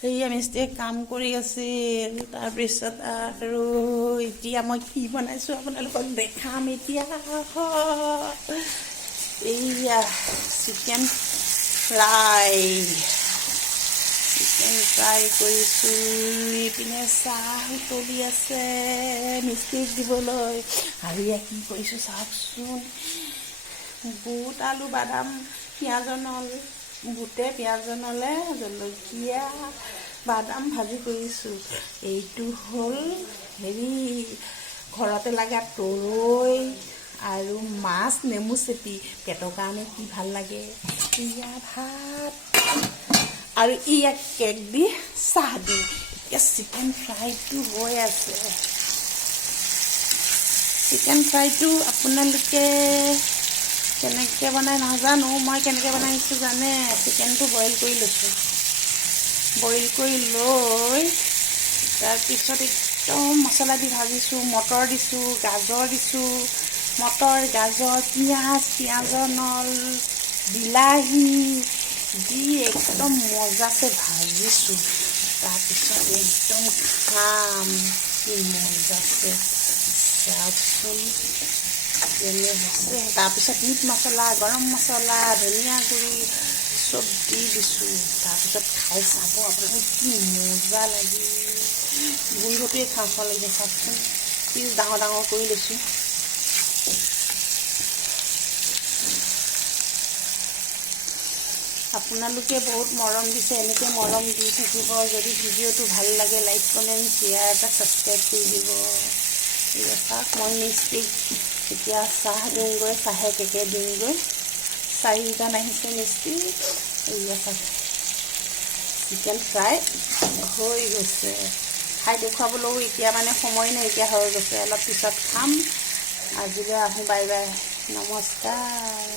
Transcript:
সেয়া মিস্ত্ৰীয়ে কাম কৰি আছিল। তাৰপিছত আৰু এতিয়া মই কি বনাইছোঁ আপোনালোকক দেখাম। এতিয়া এইয়া চিকেন ফ্ৰাই কৰিছোঁ। ইপিনে চাহ উতলি আছে মিস্ত্ৰীক দিবলৈ। আৰু এয়া কি কৰিছোঁ চাওকচোন। বুট আলু বাদাম পিঁয়াজৰ নল বুটে পিঁয়াজৰ নলে জলকীয়া বাদাম ভাজি কৰিছোঁ। এইটো হ'ল ঘৰতে লগা তৰৈ আৰু মাছ নেমু চেপি পেটৰ কাৰণে কি ভাল লাগে। ইয়া ভাত আৰু ইয়াক কেক দি চাহ দি এতিয়া চিকেন ফ্ৰাইটো হৈ আছে। চিকেন ফ্ৰাইটো আপোনালোকে কেনেকৈ বনাই নাজানো, মই কেনেকৈ বনাইছোঁ জানে। চিকেনটো বইল কৰি লৈছোঁ। বইল কৰি লৈ তাৰপিছত একদম মছলা দি ভাজিছোঁ। মটৰ দিছোঁ, গাজৰ দিছোঁ। মটৰ গাজৰ পিঁয়াজৰ নল বিলাহী দি একদম মজাকৈ ভাজিছোঁ। তাৰপিছত একদম খাম কি মজাকৈ চাওকচোন যেনে হৈছে। তাৰপিছত মিট মছলা গৰম মছলা ধনিয়া গুড়ি চব দি দিছোঁ। তাৰপিছত খাই চাব আপোনালোকে কি মজা লাগে। গোন্ধটোৱে খাওঁ খাওঁ লাগে চাওকচোন। পিচ ডাঙৰ ডাঙৰ কৰি লৈছোঁ। আপোনালোকে বহুত মৰম দিছে, এনেকৈ মৰম দি থাকিব। যদি ভিডিঅ'টো ভাল লাগে লাইক কমেণ্ট শ্বেয়াৰ এটা ছাবস্ক্ৰাইব কৰি দিব। এয়া চাওক মই মিস্ত্ৰীক এতিয়া চাহ দিওঁগৈ, চাহে কেকে দিওঁগৈ। 4জন আহিছে মিস্ত্ৰী। এয়া চাওক চিকেন ফ্ৰাই হৈ গৈছে। খাই দেখুৱাবলৈও এতিয়া মানে সময় নাইকিয়া হৈ গৈছে। অলপ পিছত খাম। আজিলৈ আহোঁ, বাই বাই, নমস্কাৰ।